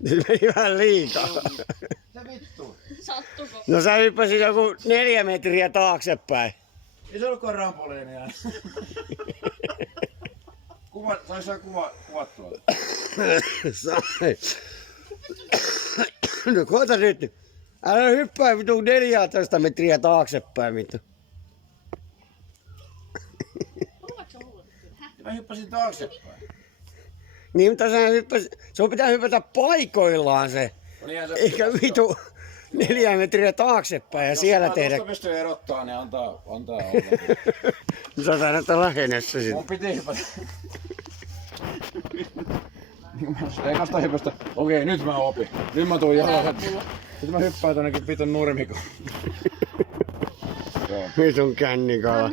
Nyt meni vähän liikaa. Se vittu. Sattuko? No sä hyppäsit joku 4 metriä taaksepäin. Ei se ollutkaan rampoliinia. Sais sä kuvattua? Sai. No koota nyt. Älä hyppää vitu 14 metriä taaksepäin vittu. Ollaanko sä hullu? Mä hyppäsin taaksepäin. Niin, mutta sä hyppäsit. Sun pitää hypätä paikoillaan se. Eikä vitu 4 metriä taaksepäin ja siellä tehdä. Jos pystyy erottaa, niin antaa olla. Sä taidat olla henessä sit. Mun piti hypätä. Ekasta hypästä. Okei, nyt mä opin. Nyt mä tuun jalan. Nyt mä hyppään tonnekin vitun nurmikoon. Vitun kännikala.